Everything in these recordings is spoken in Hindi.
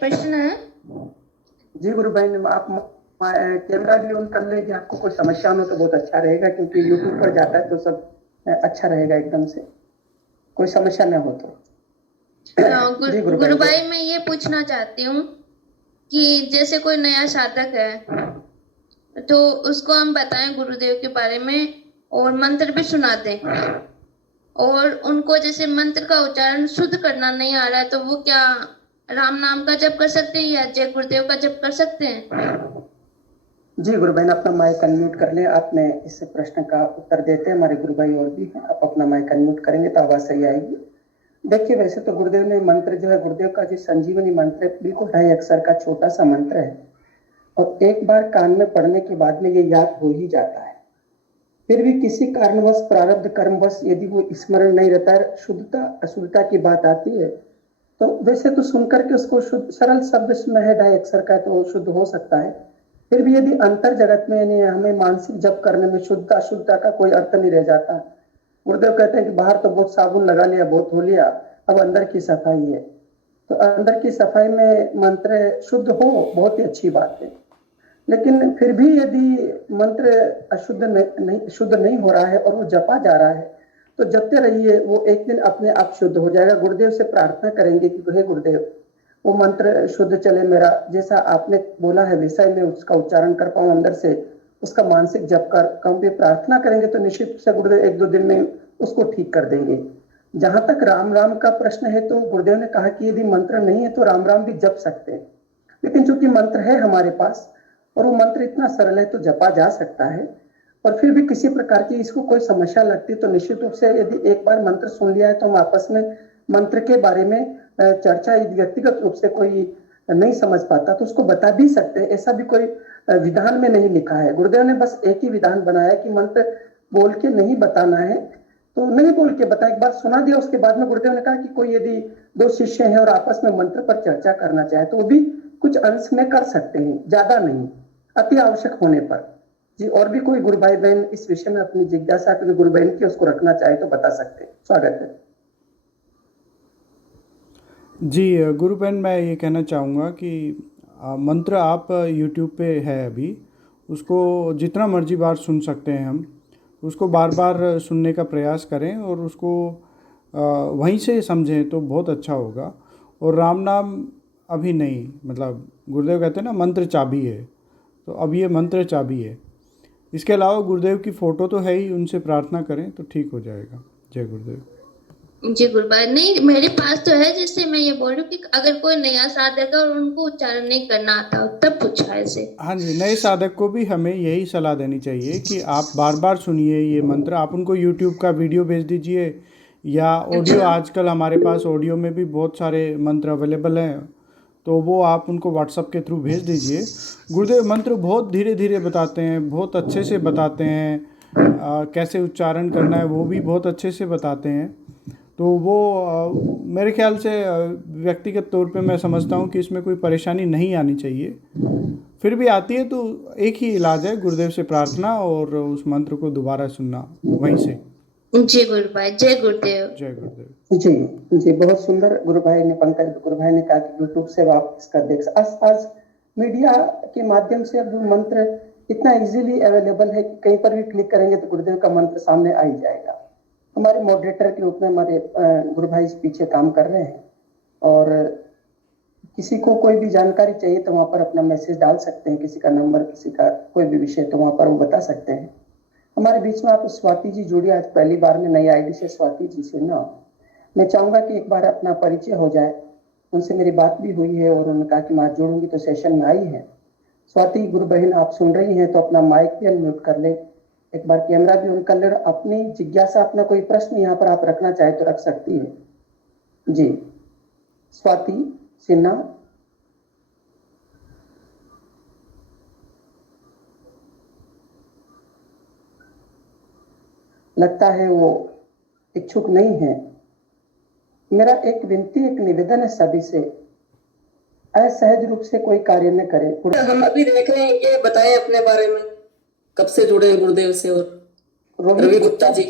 प्रश्न है। जी गुरु बहन, आप कैमरा भी ऑन कर लें कि आपको कोई समस्या हो तो बहुत अच्छा रहेगा, क्योंकि यूट्यूब पर जाता है तो सब अच्छा रहेगा एकदम से, कोई समस्या न हो तो। जी गुरु गुरु बहन भाई, मैं ये पूछना चाहती हूँ कि जैसे कोई नया साधक है तो उसको हम बताएं गुरुदेव के बारे में और मंत्र भी सुना दें, और उनको जैसे मंत्र का उच्चारण शुद्ध करना नहीं आ रहा है तो वो क्या राम नाम का जप कर सकते हैं या जय गुरुदेव का जप कर सकते हैं? जी गुरु बहन, अपना माइक अनम्यूट कर लें। आपने इस प्रश्न का उत्तर देते हैं, हमारे गुरु भाई और भी हैं, आप अपना माइक अनम्यूट करेंगे तो आवाज सही आएगी। देखिए, वैसे तो गुरुदेव ने मंत्र जो है, गुरुदेव का जो संजीवनी मंत्र है, बिल्कुल 2.5 अक्षर का छोटा सा मंत्र है, और एक बार कान में पढ़ने के बाद में ये याद हो ही जाता है। फिर भी किसी कारणवश, प्रारब्ध कर्मवश यदि वो स्मरण नहीं रहता है, शुद्धता अशुद्धता की बात आती है, तो वैसे तो सुनकर के उसको शुद्ध, सरल शब्द में है 2.5 अक्षर का, तो शुद्ध हो सकता है। फिर भी यदि अंतर जगत में, यानी हमें मानसिक जप करने में शुद्धता अशुद्धता का कोई अर्थ नहीं रह जाता। गुरुदेव कहते हैं कि बाहर तो बहुत साबुन लगा लिया, बहुत धो लिया, अब अंदर की सफाई है। तो अंदर की सफाई में मंत्र शुद्ध हो, बहुत ही अच्छी बात है। लेकिन फिर भी यदि मंत्र अशुद्ध नहीं शुद्ध नहीं हो रहा है और वो जपा जा रहा है, तो जपते रहिए, वो एक दिन अपने आप शुद्ध हो जाएगा। गुरुदेव से प्रार्थना करेंगे कि हे गुरुदेव, वो मंत्र शुद्ध चले, मेरा जैसा आपने बोला है वैसा ही मैं उसका उच्चारण कर पाऊं, अंदर से उसका मानसिक जप कर कम भी प्रार्थना करेंगे तो निश्चित रूप से गुरुदेव 1-2 दिन में उसको ठीक कर देंगे। जहां तक राम राम का प्रश्न है, तो गुरुदेव ने कहा कि यदि मंत्र नहीं है तो राम राम भी जप सकते हैं, लेकिन चूंकि मंत्र है हमारे पास और वो मंत्र इतना सरल है तो जपा जा सकता है। और फिर भी किसी प्रकार की इसको कोई समस्या लगती तो निश्चित रूप से, यदि एक बार मंत्र सुन लिया है तो हम आपस में मंत्र के बारे में चर्चा, यदि व्यक्तिगत रूप से कोई नहीं समझ पाता तो उसको बता भी सकते हैं। ऐसा भी कोई विधान में नहीं लिखा है। गुरुदेव ने बस एक ही विधान बनाया कि मंत्र बोल के नहीं बताना है, तो नहीं बोल के बता, एक बार सुना दिया। उसके बाद में गुरुदेव ने कहा कि कोई यदि 2 शिष्य हैं और आपस में मंत्र पर चर्चा करना चाहे तो वो भी कुछ अंश में कर सकते हैं, ज्यादा नहीं, अति आवश्यक होने पर। जी, और भी कोई गुरु भाई बहन इस विषय में अपनी जिज्ञासा जो गुरु बहन की उसको रखना चाहे तो बता सकते हैं। स्वागत है। जी गुरु बहन, मैं ये कहना चाहूँगा कि मंत्र आप यूट्यूब पे है अभी, उसको जितना मर्जी बार सुन सकते हैं हम, उसको बार बार सुनने का प्रयास करें और उसको वहीं से समझें तो बहुत अच्छा होगा। और राम नाम अभी नहीं, मतलब गुरुदेव कहते हैं ना मंत्र चाबी है, तो अब ये मंत्र चाबी है। इसके अलावा गुरुदेव की फ़ोटो तो है ही, उनसे प्रार्थना करें तो ठीक हो जाएगा। जय गुरुदेव। जी गुरु भाई, नहीं मेरे पास तो है, जिससे मैं ये बोल रही हूँ कि अगर कोई नया साधक है और उनको उच्चारण नहीं करना आता तब पूछा ऐसे। हाँ जी, नए साधक को भी हमें यही सलाह देनी चाहिए कि आप बार बार सुनिए ये मंत्र। आप उनको यूट्यूब का वीडियो भेज दीजिए या ऑडियो, आजकल हमारे पास ऑडियो में भी बहुत सारे मंत्र अवेलेबल हैं, तो वो आप उनको व्हाट्सअप के थ्रू भेज दीजिए। गुरुदेव मंत्र बहुत धीरे धीरे बताते हैं, बहुत अच्छे से बताते हैं, कैसे उच्चारण करना है वो भी बहुत अच्छे से बताते हैं। तो वो मेरे ख्याल से व्यक्तिगत तौर पे मैं समझता हूँ कि इसमें कोई परेशानी नहीं आनी चाहिए। फिर भी आती है तो एक ही इलाज है, गुरुदेव से प्रार्थना और उस मंत्र को दोबारा सुनना वहीं से। जी गुरु भाई, जय गुरुदेव। जय गुरुदेव। जी जी, बहुत सुंदर गुरु भाई ने, पंकज गुरु भाई ने कहा कि यूट्यूब से आप इसका देख, आज मीडिया के माध्यम से अब मंत्र इतना इजीली अवेलेबल है कि कहीं पर भी क्लिक करेंगे तो गुरुदेव का मंत्र सामने आ ही जाएगा। हमारे मॉडरेटर के रूप में हमारे गुरु भाई इस पीछे काम कर रहे हैं, और किसी को कोई भी जानकारी चाहिए तो वहां पर अपना मैसेज डाल सकते हैं, किसी का नंबर, किसी का कोई भी विषय, तो वहां पर वो बता सकते हैं। हमारे बीच में आप स्वाति जी जुड़ी, आज पहली बार में नई आईडी से स्वाति जी से ना, मैं चाहूंगा कि एक बार अपना परिचय हो जाए। उनसे मेरी बात भी हुई है और उन्होंने कहा कि मैं जोड़ूंगी तो सेशन में आई है। स्वाति गुरु बहन, आप सुन रही हैं तो अपना माइक भी अनम्यूट कर ले, एक बार कैमरा भी ऑन कर ले, अपनी जिज्ञासा, अपना कोई प्रश्न यहाँ पर आप रखना चाहे तो रख सकती है। जी स्वाति सिन्हा। लगता है वो इच्छुक नहीं है। मेरा एक विनती, एक निवेदन है सभी से, असहज रूप से कोई कार्य न करे। हम अभी देख रहे हैं, ये बताएं अपने बारे में, कब से जुड़े हैं गुरुदेव से? और रवि गुप्ता जी।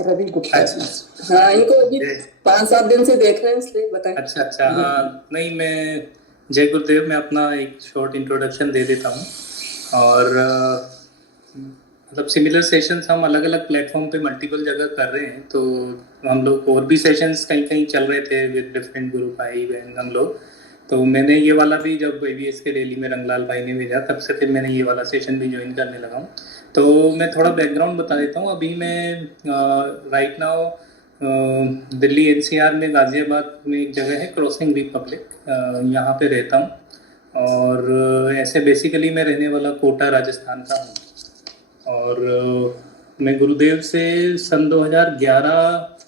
रवि गुप्ता जी, हाँ, इनको अभी 5-7 दिन से देख रहे हैं, इसलिए बताएं। अच्छा, हाँ, नहीं मैं जय गुरुदेव। मैं अपना एक शॉर्ट इंट्रोडक्शन दे देता हूँ। और मतलब सिमिलर सेशंस हम अलग अलग प्लेटफॉर्म पे मल्टीपल जगह कर रहे हैं, तो हम लोग और भी सेशंस कहीं कहीं चल रहे थे विद डिफरेंट गुरु भाई बहन हम लोग। तो मैंने ये वाला भी जब ABS के रैली में रंगलाल भाई ने भेजा, तब से फिर मैंने ये वाला सेशन भी ज्वाइन करने लगा हूँ। तो मैं थोड़ा बैकग्राउंड बता देता हूँ। अभी मैं राइट नाउ दिल्ली NCR में गाज़ियाबाद में एक जगह है क्रॉसिंग रिपब्लिक, यहाँ पे रहता हूँ। और ऐसे बेसिकली मैं रहने वाला कोटा राजस्थान का हूँ। और मैं गुरुदेव से सन 2011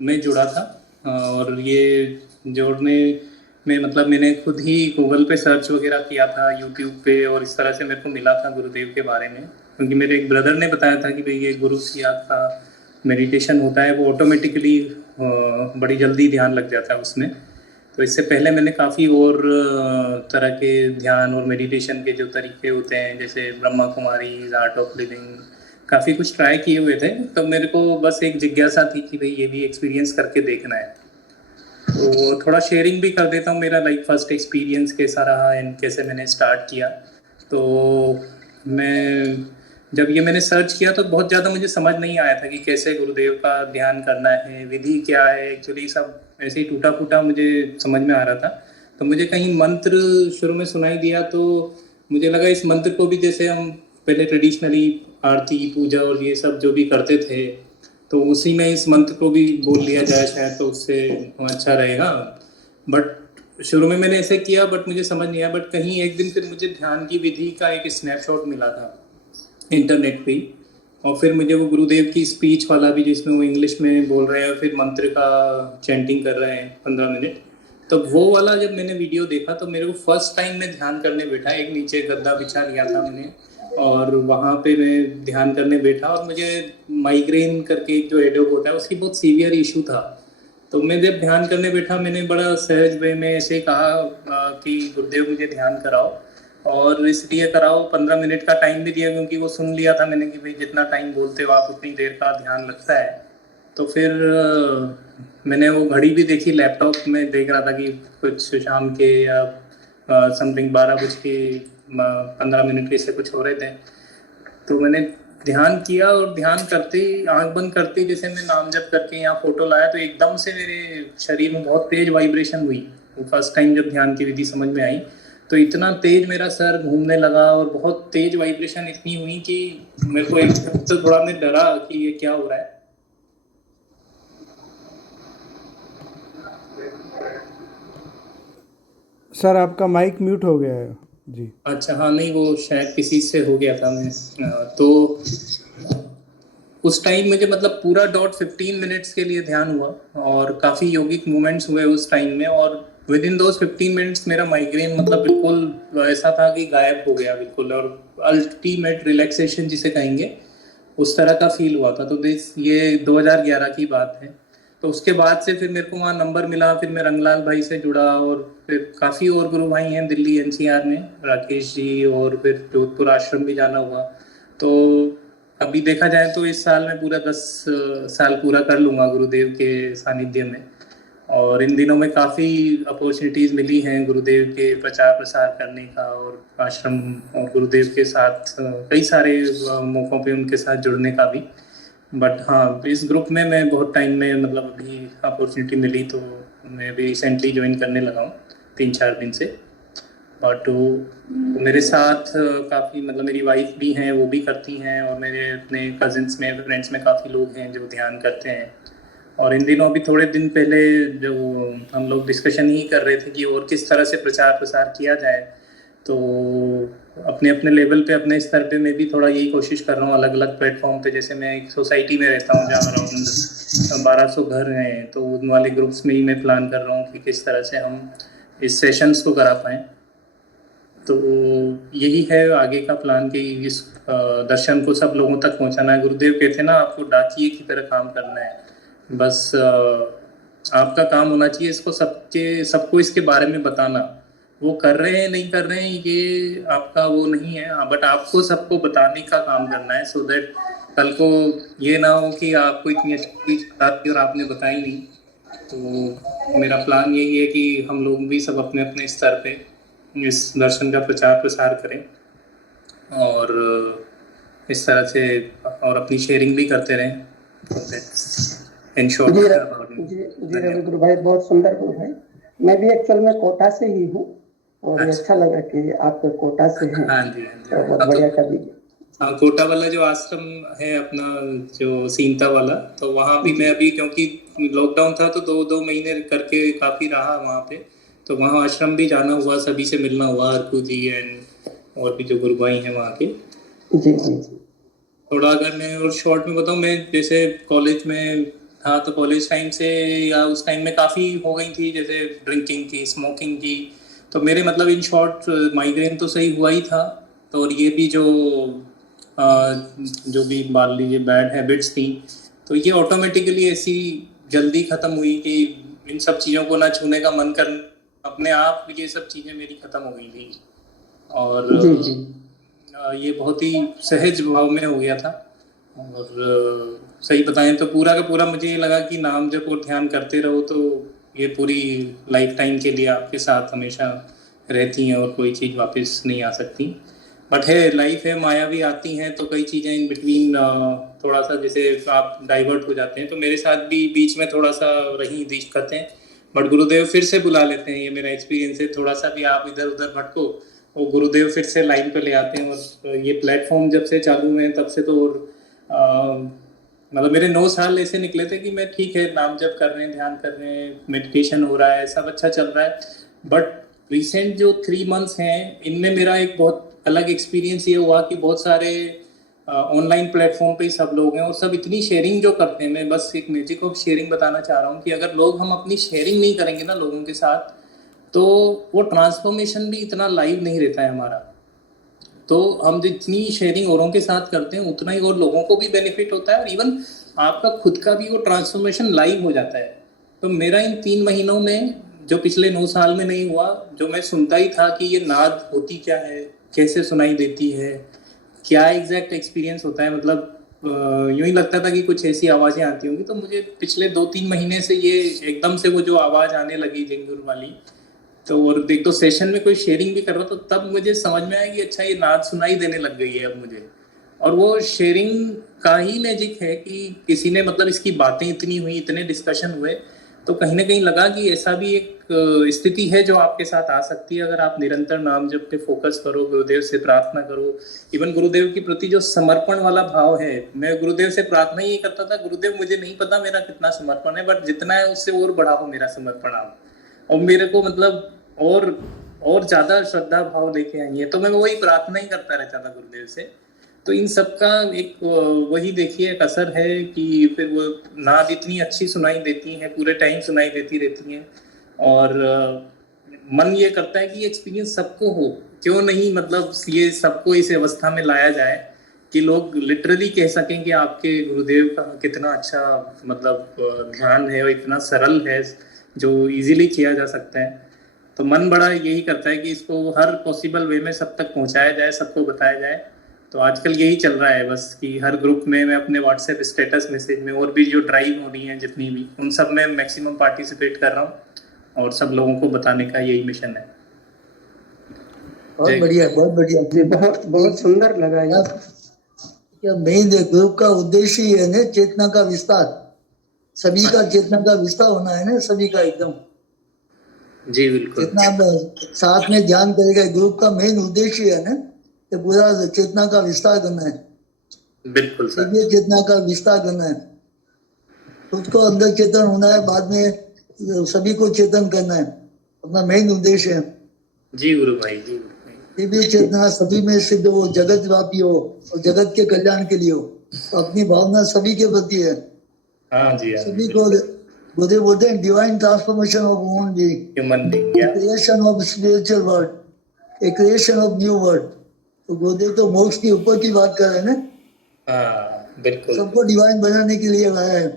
में जुड़ा था। और ये जोड़ने में मतलब मैंने खुद ही गूगल पे सर्च वगैरह किया था, यूट्यूब पे, और इस तरह से मेरे को मिला था गुरुदेव के बारे में, क्योंकि मेरे एक ब्रदर ने बताया था कि भाई ये गुरु सियाग का मेडिटेशन होता है, वो ऑटोमेटिकली बड़ी जल्दी ध्यान लग जाता है उसमें। तो इससे पहले मैंने काफ़ी और तरह के ध्यान और मेडिटेशन के जो तरीके होते हैं, जैसे Brahma Kumari, art of living, काफ़ी कुछ ट्राई किए हुए थे। तो मेरे को बस एक जिज्ञासा थी कि भाई ये भी एक्सपीरियंस करके देखना है। तो थोड़ा शेयरिंग भी कर देता हूँ, मेरा लाइक फर्स्ट एक्सपीरियंस कैसा रहा एंड कैसे मैंने स्टार्ट किया। तो मैं जब ये मैंने सर्च किया तो बहुत ज़्यादा मुझे समझ नहीं आया था कि कैसे गुरुदेव का ध्यान करना है, विधि क्या है। एक्चुअली सब ऐसे ही टूटा फूटा मुझे समझ में आ रहा था। तो मुझे कहीं मंत्र शुरू में सुनाई दिया, तो मुझे लगा इस मंत्र को भी, जैसे हम पहले ट्रेडिशनली आरती पूजा और ये सब जो भी करते थे, तो उसी में इस मंत्र को भी बोल लिया जाए शायद, तो उससे अच्छा रहेगा। बट शुरू में मैंने ऐसे किया, बट मुझे समझ नहीं आया। बट कहीं एक दिन फिर मुझे ध्यान की विधि का एक स्नैपशॉट मिला था इंटरनेट पे, और फिर मुझे वो गुरुदेव की स्पीच वाला भी, जिसमें वो इंग्लिश में बोल रहे हैं और फिर मंत्र का चैंटिंग कर रहे हैं 15 मिनट, तो वो वाला जब मैंने वीडियो देखा तो मेरे को फर्स्ट टाइम मैं ध्यान करने बैठा। एक नीचे गद्दा बिछा लिया था मैंने, और वहाँ पे मैं ध्यान करने बैठा, और मुझे माइग्रेन करके एक जो हेडेक होता है उसकी बहुत सीवियर इशू था। तो मैं जब ध्यान करने बैठा, मैंने बड़ा सहज वे में ऐसे कहा कि गुरुदेव मुझे ध्यान कराओ, और इसलिए कराओ। 15 मिनट का टाइम भी दिया, क्योंकि वो सुन लिया था मैंने कि भाई जितना टाइम बोलते हो आप उतनी देर का ध्यान लगता है। तो फिर मैंने वो घड़ी भी देखी, लैपटॉप में देख रहा था कि कुछ शाम के या समथिंग 12:15 ऐसे कुछ हो रहे थे। तो मैंने ध्यान किया, और ध्यान करते आंख बंद करते जैसे मैं नाम जप करके यहाँ फोटो लाया, तो एकदम से मेरे शरीर में बहुत तेज वाइब्रेशन हुई। वो फर्स्ट टाइम जब ध्यान की विधि समझ में आई, तो इतना तेज मेरा सर घूमने लगा, और बहुत तेज वाइब्रेशन इतनी हुई कि मेरे को एक तो थोड़ा मैं डरा कि ये क्या हो रहा है। सर आपका माइक म्यूट हो गया है जी। अच्छा, हाँ, नहीं वो शायद किसी से हो गया था। मैं तो उस टाइम मुझे मतलब पूरा डॉट 15 मिनट्स के लिए ध्यान हुआ, और काफ़ी योगिक मूवमेंट्स हुए उस टाइम में, और विद इन दोज 15 मिनट्स मेरा माइग्रेन मतलब बिल्कुल ऐसा था कि गायब हो गया बिल्कुल, और अल्टीमेट रिलैक्सेशन जिसे कहेंगे उस तरह का फील हुआ था। तो ये 2011 की बात है। तो उसके बाद से फिर मेरे को वहाँ नंबर मिला, फिर मैं रंगलाल भाई से जुड़ा, और फिर काफ़ी और गुरु भाई हैं दिल्ली NCR में, राकेश जी, और फिर जोधपुर आश्रम भी जाना हुआ। तो अभी देखा जाए तो इस साल में पूरा 10 साल पूरा कर लूँगा गुरुदेव के सानिध्य में। और इन दिनों में काफ़ी अपॉर्चुनिटीज़ मिली हैं गुरुदेव के प्रचार प्रसार करने का, और आश्रम और गुरुदेव के साथ कई सारे मौक़ों पे उनके साथ जुड़ने का भी। बट हाँ, इस ग्रुप में मैं बहुत टाइम में मतलब अभी अपॉर्चुनिटी मिली, तो मैं भी रिसेंटली ज्वाइन करने लगा हूँ 3-4 दिन से। बट वो मेरे साथ काफ़ी मतलब मेरी वाइफ भी हैं, वो भी करती हैं, और मेरे अपने कजिन्स में, फ्रेंड्स में काफ़ी लोग हैं जो ध्यान करते हैं। और इन दिनों अभी थोड़े दिन पहले जो हम लोग डिस्कशन ही कर रहे थे कि और किस तरह से प्रचार प्रसार किया जाए, तो अपने अपने लेवल पे, अपने स्तर पे मैं भी थोड़ा यही कोशिश कर रहा हूँ अलग अलग प्लेटफॉर्म पे। जैसे मैं एक सोसाइटी में रहता हूँ जहाँ अराउंड 1200 घर हैं, तो उन वाले ग्रुप्स में ही मैं प्लान कर रहा हूँ कि किस तरह से हम इस सेशंस को करा पाएँ। तो यही है आगे का प्लान कि इस दर्शन को सब लोगों तक पहुंचाना है। गुरुदेव कहते हैं ना, आपको डाकिए की तरह काम करना है। बस आपका काम होना चाहिए इसको सबको इसके बारे में बताना। वो कर रहे हैं नहीं कर रहे हैं ये आपका वो नहीं है, बट आपको सबको बताने का काम करना है, सो दैट कल को ये ना हो कि आपको इतनी अच्छी चीज बताती और आपने बताई नहीं। तो मेरा प्लान यही है कि हम लोग भी सब अपने अपने स्तर पे इस दर्शन का प्रचार प्रसार करें और इस तरह से और अपनी शेयरिंग भी करते रहें। इन शॉर्ट जी रवि गुरु भाई, बहुत सुंदर गुरु भाई। मैं भी एक्चुअल में कोटा से ही हूँ और ये अच्छा लगा कि आप कोटा से हैं। हाँ जी, तो बहुत बढ़िया कर दीजिए। हाँ, कोटा वाला जो आश्रम है अपना, जो सीनता वाला, तो वहाँ भी मैं अभी, क्योंकि लॉकडाउन था तो 2 महीने करके काफ़ी रहा वहाँ पे, तो वहाँ आश्रम भी जाना हुआ, सभी से मिलना हुआ, हरकू जी एंड और भी जो गुरु भाई हैं वहाँ के। जी जी जी। थोड़ा अगर मैं और शॉर्ट में बताऊँ, मैं जैसे कॉलेज में था तो कॉलेज टाइम से या उस टाइम में काफ़ी हो गई थी, जैसे ड्रिंकिंग की, स्मोकिंग की, तो मेरे मतलब इन शॉर्ट माइग्रेन तो सही हुआ ही था, तो और ये भी जो भी मान लीजिए बैड हैबिट्स थी, तो ये ऑटोमेटिकली ऐसी जल्दी ख़त्म हुई कि इन सब चीज़ों को ना छूने का मन कर, अपने आप ये सब चीज़ें मेरी ख़त्म हो गई थी। और जी जी। ये बहुत ही सहज भाव में हो गया था। और सही बताएं तो पूरा का पूरा मुझे ये लगा कि नाम जप और ध्यान करते रहो तो ये पूरी लाइफ टाइम के लिए आपके साथ हमेशा रहती हैं और कोई चीज़ वापस नहीं आ सकती। बट है, लाइफ है, माया भी आती हैं, तो कई चीज़ें इन बिटवीन थोड़ा सा जैसे आप डाइवर्ट हो जाते हैं, तो मेरे साथ भी बीच में थोड़ा सा रही दिक्कतें, बट गुरुदेव फिर से बुला लेते हैं। ये मेरा एक्सपीरियंस है, थोड़ा सा भी आप इधर उधर भटको, वो गुरुदेव फिर से लाइन पे ले आते हैं। और ये प्लेटफॉर्म जब से चालू हुए तब से तो और मतलब मेरे 9 साल ऐसे निकले थे कि मैं ठीक है, नाम जप कर रहे हैं, ध्यान कर रहे हैं, मेडिटेशन हो रहा है, सब अच्छा चल रहा है, बट रिसेंट जो 3 मंथ्स हैं इनमें मेरा एक बहुत अलग एक्सपीरियंस ये हुआ कि बहुत सारे ऑनलाइन प्लेटफॉर्म पे सब लोग हैं और सब इतनी शेयरिंग जो करते हैं। मैं बस एक मैजिक ऑफ शेयरिंग बताना चाह रहा हूँ कि अगर लोग हम अपनी शेयरिंग नहीं करेंगे ना लोगों के साथ, तो वो ट्रांसफॉर्मेशन भी इतना लाइव नहीं रहता है हमारा। तो हम जितनी शेयरिंग औरों के साथ करते हैं उतना ही और लोगों को भी बेनिफिट होता है और इवन आपका खुद का भी वो ट्रांसफॉर्मेशन लाइव हो जाता है। तो मेरा इन 3 महीनों में जो पिछले 9 साल में नहीं हुआ, जो मैं सुनता ही था कि ये नाद होती क्या है, कैसे सुनाई देती है, क्या एग्जैक्ट एक्सपीरियंस होता है, मतलब यूं ही लगता था कि कुछ ऐसी आवाज़ें आती होंगी। तो मुझे पिछले 2-3 महीने से ये एकदम से वो जो आवाज़ आने लगी जिंगुर वाली, तो और एक तो सेशन में कोई शेयरिंग भी कर रहा था, तो तब मुझे समझ में आया कि अच्छा ये नाद सुनाई देने लग गई है अब मुझे। और वो शेयरिंग का ही मैजिक है कि किसी ने मतलब इसकी बातें इतनी हुई, इतने डिस्कशन हुए, तो कहीं ना कहीं लगा कि ऐसा भी एक स्थिति है जो आपके साथ आ सकती है अगर आप निरंतर नाम जप पे फोकस करो, गुरुदेव से प्रार्थना करो। इवन गुरुदेव के प्रति जो समर्पण वाला भाव है, मैं गुरुदेव से प्रार्थना ही करता था, गुरुदेव मुझे नहीं पता मेरा कितना समर्पण है, बट जितना है उससे और बढ़ाओ मेरा समर्पण आप, और मेरे को मतलब और ज्यादा श्रद्धा भाव लेके आई है। तो मैं वही प्रार्थना ही करता रहता था गुरुदेव से। तो इन सब का एक वही देखिए एक असर है कि फिर वो नाद इतनी अच्छी सुनाई देती है, पूरे टाइम सुनाई देती रहती हैं, और मन ये करता है कि एक्सपीरियंस सबको हो, क्यों नहीं, मतलब ये सबको इस अवस्था में लाया जाए कि लोग लिटरली कह सकें कि आपके गुरुदेव का कितना अच्छा मतलब ध्यान है और इतना सरल है जो इजीली किया जा सकता है। तो मन बड़ा यही करता है कि इसको हर पॉसिबल वे में सब तक पहुंचाया जाए, सबको बताया जाए। तो आजकल यही चल रहा है बस कि हर ग्रुप में मैं अपने व्हाट्सएप स्टेटस मैसेज में और भी जो ड्राइव हो रही हैं जितनी भी, उन सब में मैक्सिमम पार्टिसिपेट कर रहा हूँ और सब लोगों को बताने का यही मिशन है। बहुत बढ़िया, बहुत बढ़िया जी, बहुत बहुत सुंदर लगा ये। मेन ग्रुप का उद्देश्य ही है ना चेतना का विस्तार, सभी का चेतना का विस्तार होना है ना, सभी का एकदम। जी बिल्कुल। जितना साथ में ध्यान करेगा, ग्रुप का मेन उद्देश्य है ना कि पूरा चेतना का विस्तार करना है। बिल्कुल सर। ये चेतना का विस्तार करना है, खुद को अंदर चेतन होना है, बाद में सभी को चेतन करना है, अपना मेन उद्देश्य है। जी गुरु भाई, जी गुरु भाई। दिव्य चेतना सभी में सिद्ध हो, जगत व्यापी हो और जगत के कल्याण के लिए हो। तो अपनी भावना सभी के प्रति है। हाँ जी, सभी को गुरुदेव बोलते हैं divine transformation of human being, human being, creation of spiritual world, a creation of new world. तो गुरुदेव तो मोक्ष के ऊपर की बात कर रहे हैं ना। हाँ बिल्कुल। सबको डिवाइन बनाने के लिए आया है।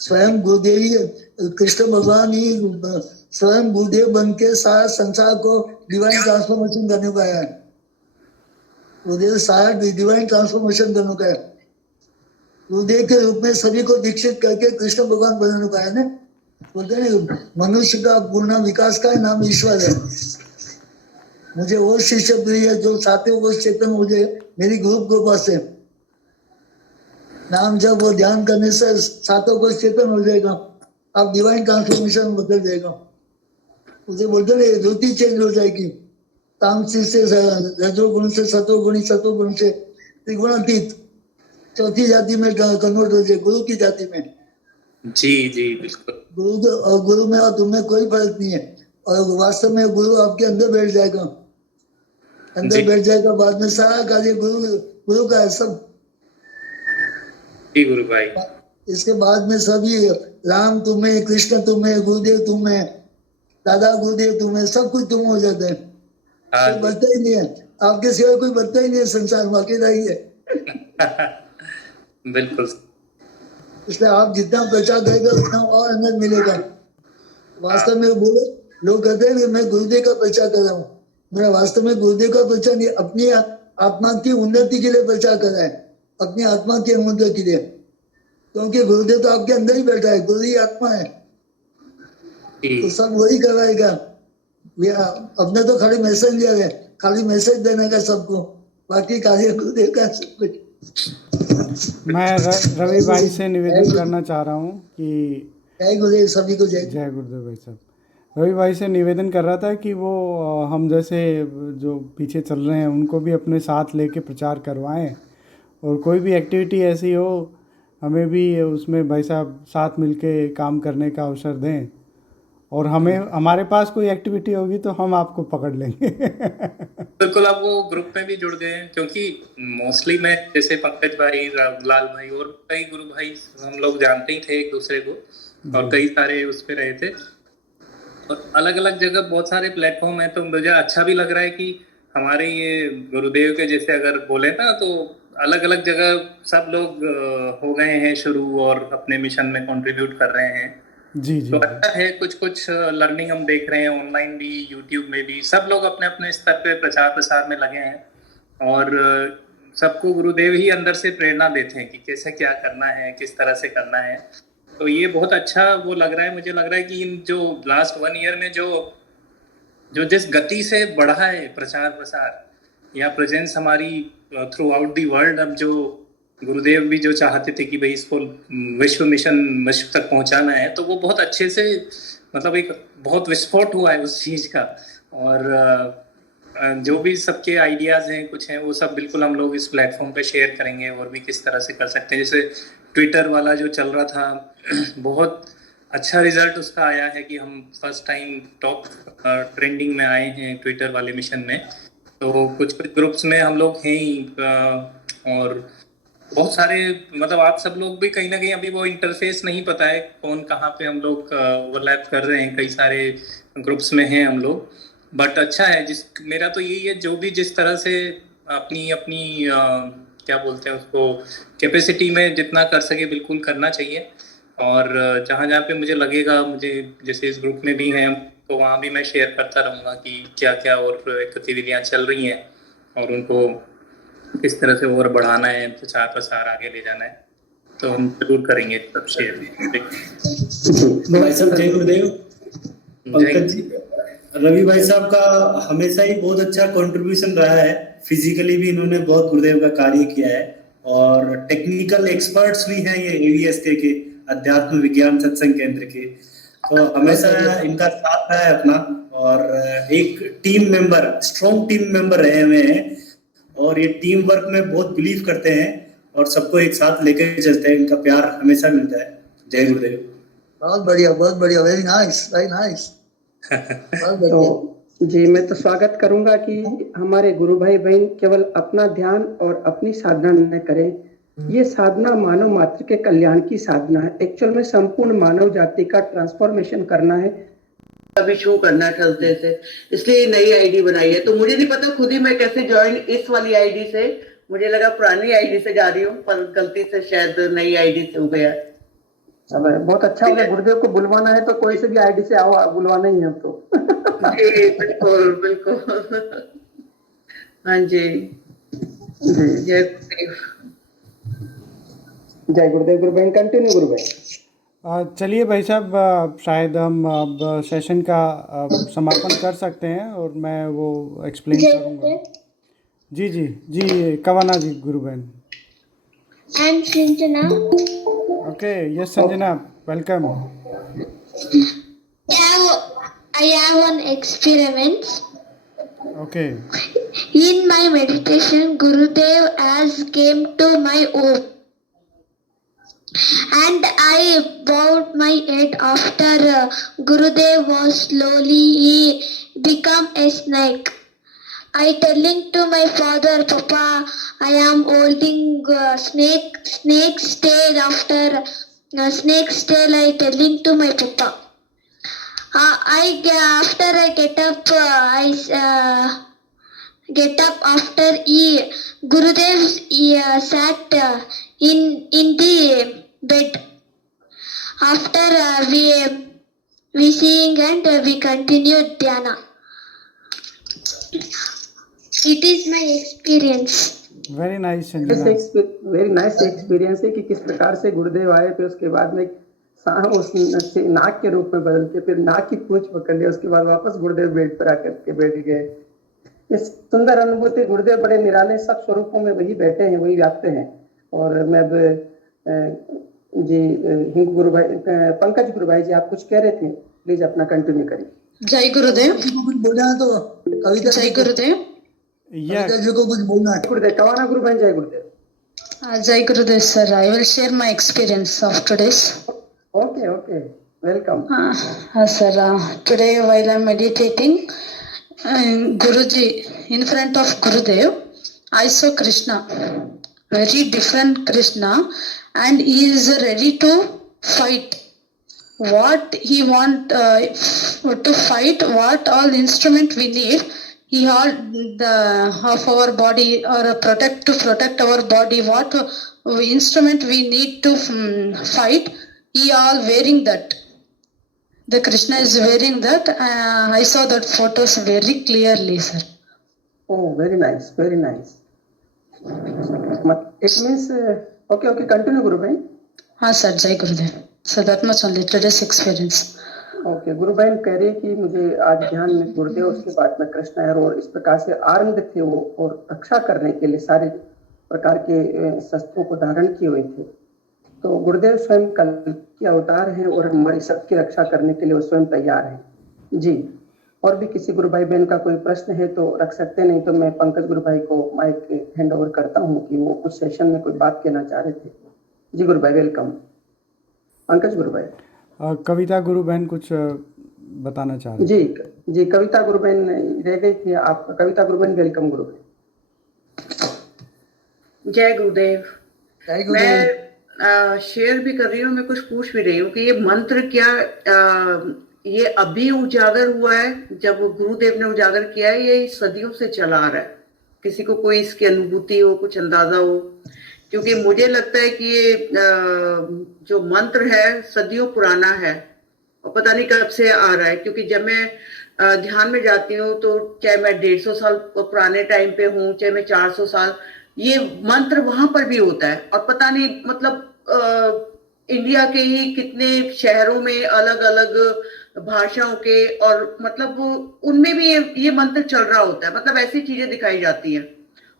स्वयं गुरुदेव ही, कृष्ण भगवान ही स्वयं गुरुदेव बन के सारा संसार को डिवाइन ट्रांसफॉर्मेशन करने को आया है। गुरुदेव सारा डिवाइन ट्रांसफॉर्मेशन करने को है। गुरुदेव के रूप में सभी को दीक्षित करके कृष्ण भगवान बनाने को आया ना। बोलते हैं मनुष्य का पूर्ण विकास का नाम ईश्वर है। मुझे वो शिष्य प्रिय जो सातवें कोष चेतन मुझे मेरी ग्रुप कृपा से नाम जब वो ध्यान करने से सातों कोष चेतन हो जाएगा, आप डिवाइन ट्रांसफॉर्मेशन बदल जाएगा। मुझे बोलते रहे ज्योति चेंज हो जाएगी, तामसी से रजोगुण से सतोगुणी, सतोगुण से त्रिगुणातीत चौथी जाति में कन्वर्ट हो जाए, गुरु की जाति में। जी जी बिल्कुल। गुरु में और तुम्हें कोई फर्क नहीं है, और वास्तव में गुरु आपके अंदर बैठ जाएगा, अंदर बैठ जाएगा। बाद में सारा कार्य गुरु का है सब। जी गुरु भाई। इसके बाद में सभी राम तुम्हें, कृष्ण तुम्हें, गुरुदेव तुम्हें, दादा गुरुदेव तुम्हें, सब कुछ तुम हो जाते हैं। कोई बचता ही नहीं है आपके सिवाय, कोई बचता ही नहीं है संसार में, अकेला ही है। बिल्कुल। इसलिए आप जितना प्रचार करेंगे उतना और आनंद मिलेगा। वास्तव में बोले लोग कहते हैं कि मैं गुरुदेव का प्रचार कर रहा हूँ, मेरा वास्तव में गुरुदेव का प्रचार नहीं, अपनी आत्मा की उन्नति के लिए प्रचार कर रहा है, अपनी आत्मा की उन्नति के लिए, क्योंकि गुरुदेव तो आपके अंदर ही बैठा है, गुरु ही आत्मा है, तो सब वही करवाएगा। अपने तो खाली मैसेंजर है, खाली मैसेज देने का सबको, बाकी कार्य गुरुदेव का सब कुछ। मैं रवि भाई से निवेदन करना चाह रहा हूँ कि जय गुरुदेव, सभी को जय गुरुदेव भाई साहब। रवि भाई से निवेदन कर रहा था कि वो हम जैसे जो पीछे चल रहे हैं उनको भी अपने साथ लेके प्रचार करवाएं, और कोई भी एक्टिविटी ऐसी हो हमें भी उसमें भाई साहब साथ मिलके काम करने का अवसर दें, और हमारे पास कोई एक्टिविटी होगी तो हम आपको पकड़ लेंगे। बिल्कुल, आप वो ग्रुप में भी जुड़ गए हैं, क्योंकि मोस्टली मैं जैसे पंकज भाई, लाल भाई और कई गुरु भाई हम लोग जानते ही थे एक दूसरे को, और कई सारे उस पे रहे थे, और अलग अलग जगह बहुत सारे प्लेटफॉर्म है। तो मुझे अच्छा भी लग रहा है कि हमारे ये गुरुदेव के जैसे अगर बोले ना तो अलग अलग जगह सब लोग हो गए हैं शुरू, और अपने मिशन में कंट्रीब्यूट कर रहे हैं। जी जी। तो अच्छा है, कुछ कुछ लर्निंग हम देख रहे हैं ऑनलाइन भी, यूट्यूब में भी, सब लोग अपने अपने स्तर पे प्रचार प्रसार में लगे हैं, और सबको गुरुदेव ही अंदर से प्रेरणा देते हैं कि कैसे क्या करना है, किस तरह से करना है। तो ये बहुत अच्छा वो लग रहा है, मुझे लग रहा है कि इन जो लास्ट 1 ईयर में जो जिस गति से बढ़ा है प्रचार प्रसार या प्रेजेंस हमारी थ्रू आउट दी वर्ल्ड, अब जो गुरुदेव भी जो चाहते थे कि भाई इसको विश्व मिशन विश्व तक पहुंचाना है, तो वो बहुत अच्छे से मतलब एक बहुत विस्फोट हुआ है उस चीज़ का। और जो भी सबके आइडियाज़ हैं कुछ हैं वो सब बिल्कुल हम लोग इस प्लेटफॉर्म पे शेयर करेंगे, और भी किस तरह से कर सकते हैं। जैसे ट्विटर वाला जो चल रहा था, बहुत अच्छा रिजल्ट उसका आया है कि हम फर्स्ट टाइम टॉप ट्रेंडिंग में आए हैं ट्विटर वाले मिशन में। तो कुछ कुछ ग्रुप्स में हम लोग हैं ही, और बहुत सारे मतलब आप सब लोग भी कहीं ना कहीं अभी वो इंटरफेस नहीं पता है कौन कहाँ पे हम लोग ओवरलैप कर रहे हैं, कई सारे ग्रुप्स में हैं हम लोग। बट अच्छा है, मेरा तो यही है, जो भी जिस तरह से अपनी अपनी क्या बोलते हैं उसको, कैपेसिटी में जितना कर सके बिल्कुल करना चाहिए। और जहाँ जहाँ पे मुझे लगेगा, मुझे जैसे इस ग्रुप में भी हैं तो वहाँ भी मैं शेयर करता रहूँगा कि क्या क्या और गतिविधियाँ चल रही हैं, और उनको किस तरह से और बढ़ाना है, प्रचार प्रसार आगे ले जाना है, तो हम जरूर करेंगे सब शेयर। भाई साहब जय गुरुदेव। पंकज जी, रवि भाई साहब का हमेशा ही बहुत अच्छा कंट्रीब्यूशन रहा है, फिजिकली भी इन्होंने बहुत गुरुदेव का कार्य किया है, और टेक्निकल एक्सपर्ट्स भी हैं ये एवीएसके के अध्यात्म विज्ञान सत्संग केंद्र के, तो हमेशा इनका साथ रहा है अपना, और एक team member, strong team member रहे हुए हैं, और ये टीम वर्क में बहुत बिलीव करते हैं, और सबको एक साथ लेकर चलते हैं, इनका प्यार हमेशा मिलता है। जय गुरुदेव। बहुत बढ़िया, बहुत बढ़िया, वेरी नाइस, वेरी नाइस। तो जी मैं तो स्वागत करूंगा कि हमारे गुरु भाई बहन केवल अपना ध्यान और अपनी साधना न करें, ये साधना मानव मात्र के कल्याण की साधना है। एक्चुअल में संपूर्ण मानव जाति का ट्रांसफॉर्मेशन करना है, अभी शो करना चलते से, इसलिए नई आईडी बनाई है। तो मुझे नहीं पता खुद ही मैं कैसे ज्वाइन इस वाली आईडी से, मुझे लगा पुरानी आईडी से जा रही हूँ, पर गलती से शायद नई आईडी से हो गया। अब बहुत अच्छा होगा, गुरुदेव को बुलवाना है तो कोई से भी आईडी से आओ, बुलवाना ही है तो। जी बिल्कुल बिल्कुल, हाँ जी। जय गुरुदेव। जय गुरुदेव। गुरु बहन कंटिन्यू। गुरु बहन चलिए भाई साहब, शायद हम अब सेशन का समापन कर सकते हैं और मैं वो एक्सप्लेन जय करूँगा। गुरुदेव। जी जी जी, कवाना जी, गुरु बहन। आई एम सिंचना। Okay, yes Sanjana, welcome. I have one experiment. Okay In my meditation, Gurudev has came to my home, and I bowed my head. After Gurudev was slowly he become a snake. I telling to my father, Papa, I am holding snake's tail. After snake's tail, I telling to my papa. After I get up, get up after Gurudev sat in the bed. After we seeing and we continued dhyana. It is my experience. Very nice Sanjana. Very nice experience है कि किस प्रकार से गुरुदेव आए, फिर उसके बाद में उस नाक के रूप में बदल के फिर नाक की पूंछ पकड़ लिया, उसके बाद वापस गुरुदेव बेड पर आकर के बैठ गए। इस सुंदर अनुभूति, गुरुदेव बड़े निराले सब स्वरूपों में वही बैठे हैं, वही व्याप्त हैं। और मैं जी हिंग गुरु भाई, पंकज गुरु भाई जी, आप कुछ कह रहे थे, प्लीज अपना कंटिन्यू करिए। जय गुरुदेव। कुछ बोलना है तो कविता। जय गुरुदेव। यस जी को कुछ बोलना है। गुरुदेव, कवाना गुरु भाई, जय गुरुदेव। Jai Gurudev sir, I will share my experience of today's. Okay, okay, welcome. Sir, today while I am meditating, Guruji, in front of Gurudev, I saw Krishna, very different Krishna, and he is ready to fight. What he want to fight, what all instrument we need, he all the of our body or to protect our body, what instrument we need to fight, he all wearing that. The Krishna is wearing that. I saw that photos very clearly, sir. Oh, very nice, very nice. It means okay, continue Guru bhai. हाँ सर, जय गुरुदेव। So that much only today's experience. Okay, गुरु बहन कह रही कि मुझे आज ध्यान में गुरुदेव, उसके बाद में कृष्ण है, और इस प्रकार से आर्म्ड थे वो, और रक्षा करने के लिए सारे प्रकार के शस्त्रों को धारण किए हुए थे। तो गुरुदेव स्वयं कल के अवतार हैं और हमारी सबकी रक्षा करने के लिए वो स्वयं तैयार हैं। जी, और भी किसी गुरु भाई बहन का कोई प्रश्न है तो रख सकते, नहीं तो मैं पंकज गुरु भाई को माइक हैंड ओवर करता हूँ कि वो कुछ सेशन में कोई बात कहना चाह रहे थे। जी गुरु भाई, वेलकम। पंकज गुरु भाई। कविता गुरु बहन कुछ बताना चाह रहे। जी जी, कविता गुरु बहन रह गई थी, आप कविता गुरु बहन, वेलकम गुरु बहन। जय गुरुदेव। जय गुरुदेव। मैं शेयर भी कर रही हूँ, मैं कुछ पूछ भी रही हूँ कि ये मंत्र क्या ये अभी उजागर हुआ है, जब गुरुदेव ने उजागर किया है, ये सदियों से चला आ रहा है? किसी को कोई इसकी अनुभूति हो, कुछ अंदाजा हो? क्योंकि मुझे लगता है कि ये जो मंत्र है सदियों पुराना है और पता नहीं कब से आ रहा है। क्योंकि जब मैं ध्यान में जाती हूँ तो चाहे मैं 150 साल पुराने टाइम पे हूँ, चाहे मैं 400 साल, ये मंत्र वहां पर भी होता है। और पता नहीं मतलब इंडिया के ही कितने शहरों में अलग अलग भाषाओं के, और मतलब उनमें भी ये मंत्र चल रहा होता है। मतलब ऐसी चीजें दिखाई जाती हैं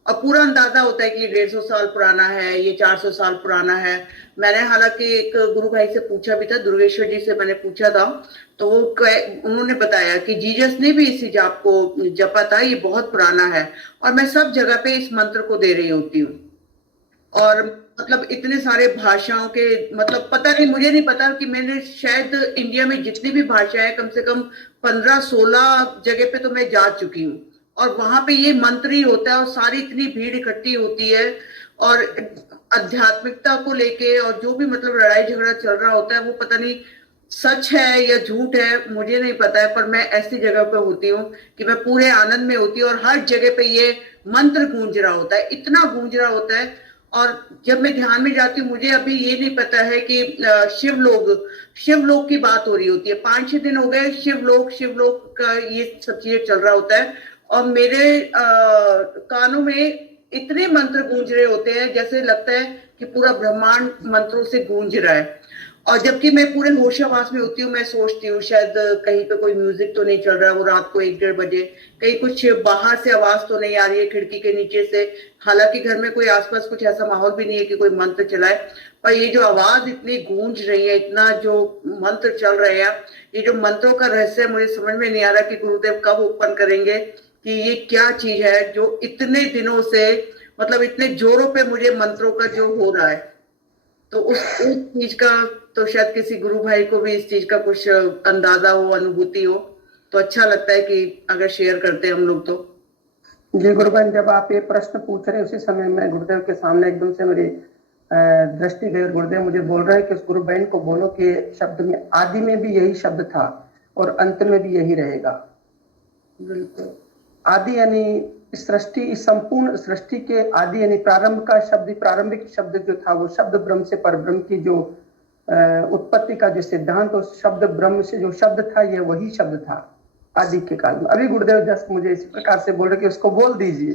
और पूरा अंदाजा होता है कि ये 150 साल पुराना है, ये 400 साल पुराना है। मैंने हालांकि एक गुरु भाई से पूछा भी था, दुर्गेश्वर जी से मैंने पूछा था, तो उन्होंने बताया कि जीसस ने भी इसी जाप को जपा था, ये बहुत पुराना है। और मैं सब जगह पे इस मंत्र को दे रही होती हूँ, और मतलब इतने सारे भाषाओं के, मतलब पता नहीं, मुझे नहीं पता कि मैंने शायद इंडिया में जितनी भी भाषा है कम से कम 15-16 जगह पे तो मैं जा चुकी हूँ, और वहां पे ये मंत्र ही होता है और सारी इतनी भीड़ इकट्ठी होती है, और आध्यात्मिकता को लेके और जो भी मतलब लड़ाई झगड़ा चल रहा होता है वो पता नहीं सच है या झूठ है, मुझे नहीं पता है। पर मैं ऐसी जगह पे होती हूँ कि मैं पूरे आनंद में होती हूँ और हर जगह पे ये मंत्र गूंज रहा होता है, इतना गूंज रहा होता है। और जब मैं ध्यान में जाती हूँ, मुझे अभी ये नहीं पता है कि शिवलोक की बात हो रही होती है। 5-6 दिन हो गए शिवलोक का ये सब चीजें चल रहा होता है, और मेरे कानों में इतने मंत्र गूंज रहे होते हैं जैसे लगता है कि पूरा ब्रह्मांड मंत्रों से गूंज रहा है। और जबकि मैं पूरे होशावास में होती हूँ, मैं सोचती हूँ शायद कहीं पे कोई म्यूजिक तो नहीं चल रहा, वो रात को 1-1:30 बजे, कहीं कुछ बाहर से आवाज तो नहीं आ रही है खिड़की के नीचे से। हालांकि घर में कोई आसपास कुछ ऐसा माहौल भी नहीं है कि कोई मंत्र चलाए, पर ये जो आवाज इतनी गूंज रही है, इतना जो मंत्र चल रहे हैं, ये जो मंत्रों का रहस्य मुझे समझ में नहीं आ रहा कि गुरुदेव कब ओपन करेंगे कि ये क्या चीज है जो इतने दिनों से, मतलब इतने जोरों पे मुझे मंत्रों का जो हो रहा है। तो उस चीज का तो शायद किसी गुरु भाई को भी इस चीज का कुछ अंदाजा हो, अनुभूति हो, तो अच्छा लगता है कि अगर शेयर करते हैं हम लोग तो। जी गुरुबहन, जब आप ये प्रश्न पूछ रहे उसी समय मैं गुरुदेव के सामने एकदम से मेरी दृष्टि गई। गुरुदेव मुझे बोल रहे हैं कि उस गुरु बहन को बोलो कि शब्द में आदि में भी यही शब्द था और अंत में भी यही रहेगा। बिल्कुल। आदि यानी सृष्टि, इस संपूर्ण सृष्टि के आदि यानी प्रारंभ का शब्द, प्रारंभिक शब्द जो था वो शब्द ब्रह्म से परब्रह्म की जो उत्पत्ति का जो सिद्धांत, उस शब्द ब्रह्म से जो शब्द था ये वही शब्द था आदि के काल में। अभी गुरुदेव जस्ट मुझे इस प्रकार से बोल रहे कि उसको बोल दीजिए।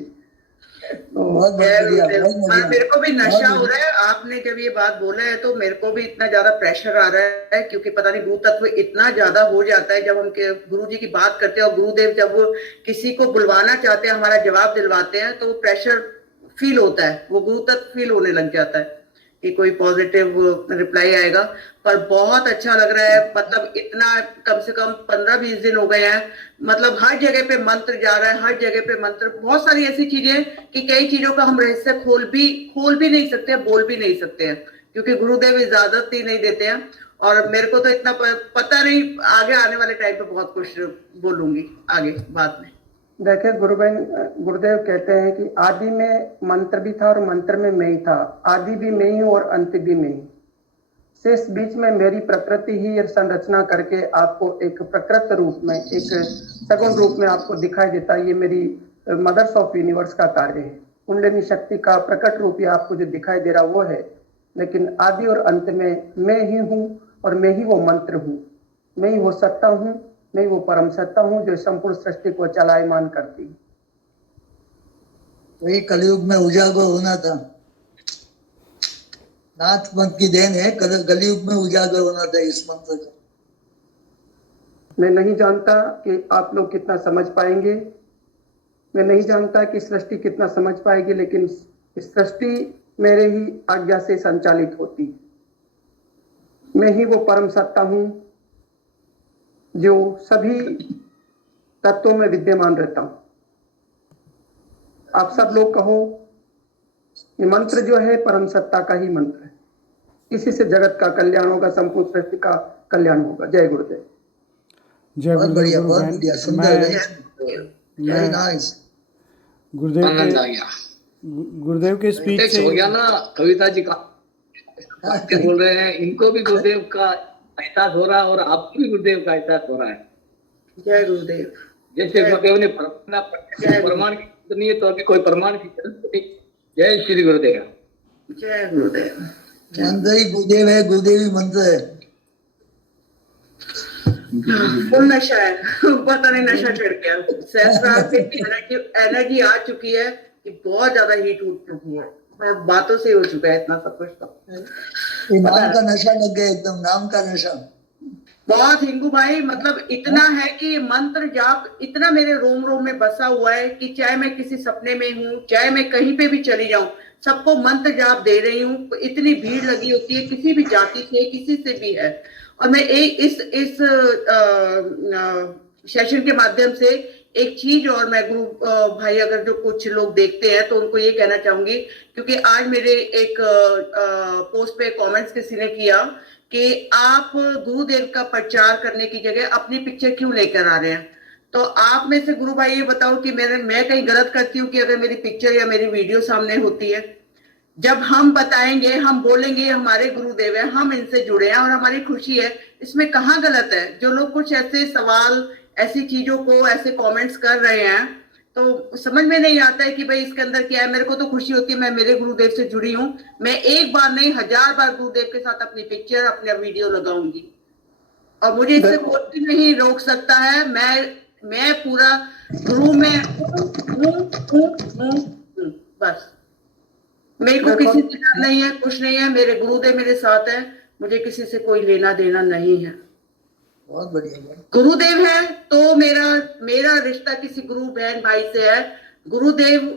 तो मेरे को भी नशा हो रहा है, आपने जब ये बात बोला है तो मेरे को भी इतना ज्यादा प्रेशर आ रहा है, क्योंकि पता नहीं भूत तत्व इतना ज्यादा हो जाता है जब हम गुरु जी की बात करते हैं और गुरुदेव जब वो किसी को बुलवाना चाहते हैं, हमारा जवाब दिलवाते हैं, तो वो प्रेशर फील होता है, वो भूत तत्व फील होने लग जाता है कि कोई पॉजिटिव रिप्लाई आएगा। पर बहुत अच्छा लग रहा है, मतलब इतना कम से कम 15-20 दिन हो गए हैं, मतलब हर जगह पे मंत्र जा रहा है, हर जगह पे मंत्र, बहुत सारी ऐसी चीजें कि कई चीजों का हम रहस्य खोल भी नहीं सकते, बोल भी नहीं सकते हैं, क्योंकि गुरुदेव इजाजत ही नहीं देते हैं। और मेरे को तो इतना पता नहीं, आगे आने वाले टाइम पे बहुत कुछ बोलूंगी आगे बाद में। देखिए गुरुदेव कहते हैं कि आदि में मंत्र भी था और मंत्र में मैं ही था, आदि भी मैं ही हूँ और अंत भी मैं ही। शेष बीच में मेरी प्रकृति ही संरचना करके आपको एक प्रकृत रूप में, एक सगुण रूप में आपको दिखाई देता है। ये मेरी मदर्स ऑफ यूनिवर्स का कार्य है, कुंडलिनी शक्ति का प्रकट रूप ही आपको जो दिखाई दे रहा वो है। लेकिन आदि और अंत में मैं ही हूँ और मैं ही वो मंत्र हूँ, मैं ही हो सकता हूँ, मैं वो परम सत्ता हूँ जो संपूर्ण सृष्टि को चलायमान करती। वही कलयुग में उजागर होना था, नाथ पंथ की देन है, कलयुग में उजागर होना था इस मंत्र का। मैं नहीं जानता कि आप लोग कितना समझ पाएंगे, मैं नहीं जानता कि सृष्टि कितना समझ पाएगी, लेकिन सृष्टि मेरे ही आज्ञा से संचालित होती। मैं ही वो परम सत्ता हूँ जो सभी तत्वों में विद्यमान रहता हूं। आप सब लोग कहो, ये मंत्र जो है परम सत्ता का ही मंत्र है, इसी से जगत का कल्याण होगा, संपूर्ण सृष्टि का कल्याण होगा। जय गुरुदेव। जय बहुत बढ़िया, बहुत गुरुदेव। बढ़िया, सुंदर, वेरी नाइस। गुरुदेव के स्पीच से हो गया ना कविता जी का बोल रहे हैं, इनको भी गुरुदेव का एहसास हो रहा है और आपको भी गुरुदेव का एहसास हो रहा है। जय गुरुदेव। जैसे गुरुदेव ने प्रमाण की नहीं है तो अभी कोई प्रमाण की जरूरत नहीं। जय श्री गुरुदेव। जय गुरुदेव। मंत्र ही गुरुदेव है, गुरुदेव ही मंत्र है। फुल नशा है, पता नहीं नशा चढ़ गया, सहस्रार पे एनर्जी आ चुकी है कि बहुत ज्यादा हीट उठ चुकी है, बातों से हो चुका है इतना सब कुछ। तो नाम का नशा लग गया, एकदम नाम का नशा। बहुत हिंगू भाई, मतलब इतना है कि मंत्र जाप इतना मेरे रोम रोम में बसा हुआ है कि चाहे मैं किसी सपने में हूँ, चाहे मैं कहीं पे भी चली जाऊं, सबको मंत्र जाप दे रही हूँ। इतनी भीड़ लगी होती है, किसी भी जाति से, किसी से भी है। और मैं इस सेशन के माध्यम से एक चीज और मैं गुरु भाई, अगर जो कुछ लोग देखते हैं तो उनको ये कहना चाहूंगी, क्योंकि आज मेरे एक पोस्ट पे कमेंट्स किसी ने किया कि आप गुरुदेव का प्रचार करने की जगह अपनी पिक्चर क्यों लेकर आ रहे हैं। तो आप में से गुरु भाई ये बताओ कि मैं कहीं गलत करती हूँ कि अगर मेरी पिक्चर या मेरी वीडियो सामने होती है? जब हम बताएंगे, हम बोलेंगे हमारे गुरुदेव है, हम इनसे जुड़े हैं और हमारी खुशी है, इसमें कहाँ गलत है? जो लोग कुछ ऐसे सवाल, ऐसी चीजों को ऐसे कमेंट्स कर रहे हैं तो समझ में नहीं आता है कि भाई इसके अंदर क्या है। मेरे को तो खुशी होती है, मैं मेरे गुरुदेव से जुड़ी हूँ, मैं एक बार नहीं 1000 बार गुरुदेव के साथ अपनी पिक्चर, अपना वीडियो लगाऊंगी और मुझे इससे कोई भी नहीं रोक सकता है। मैं पूरा गुरु में बस, मेरे को किसी से डर नहीं है, कुछ नहीं है, मेरे गुरुदेव मेरे साथ है। मुझे किसी से कोई लेना देना नहीं है। बहुत बढ़िया बहुत गुरुदेव है तो मेरा रिश्ता किसी गुरु बहन भाई से है। गुरुदेव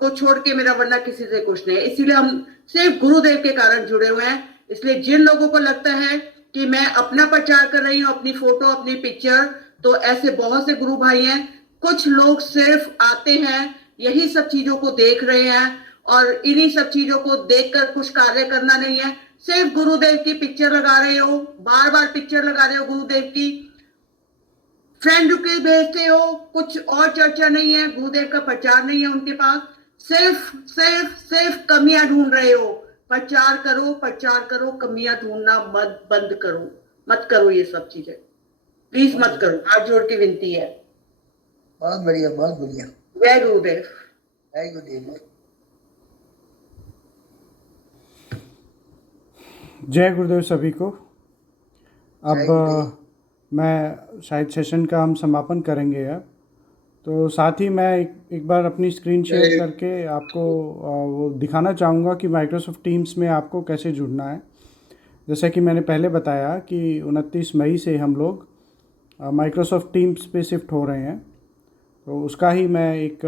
को छोड़ के मेरा वरना किसी से कुछ नहीं है। इसीलिए हम सिर्फ गुरुदेव के कारण जुड़े हुए हैं। इसलिए जिन लोगों को लगता है कि मैं अपना प्रचार कर रही हूँ, अपनी फोटो अपनी पिक्चर, तो ऐसे बहुत से गुरु भाई हैं। कुछ लोग सिर्फ आते हैं, यही सब चीजों को देख रहे हैं और इन्हीं सब चीजों को देखकर कुछ कार्य करना नहीं है। सिर्फ गुरुदेव की पिक्चर लगा रहे हो, बार बार पिक्चर लगा रहे हो गुरुदेव की, फ्रेंड रिक्वेस्ट भेजते हो, कुछ और चर्चा नहीं है, गुरुदेव का प्रचार नहीं है उनके पास। सिर्फ कमियां ढूंढ रहे हो। प्रचार करो, कमियां ढूंढना मत करो ये सब चीजें, प्लीज मत करो। हाथ जोड़ के विनती है। बहुत बढ़िया बहुत बढ़िया। जय गुरुदेव। जय गुरुदेव। जय गुरुदेव सभी को। जय गुरुदेव। अब मैं शायद सेशन का हम समापन करेंगे अब। तो साथ ही मैं एक बार अपनी स्क्रीन शेयर करके आपको वो दिखाना चाहूँगा कि माइक्रोसॉफ्ट टीम्स में आपको कैसे जुड़ना है। जैसा कि मैंने पहले बताया कि 29 मई से हम लोग माइक्रोसॉफ्ट टीम्स पे शिफ्ट हो रहे हैं, तो उसका ही मैं एक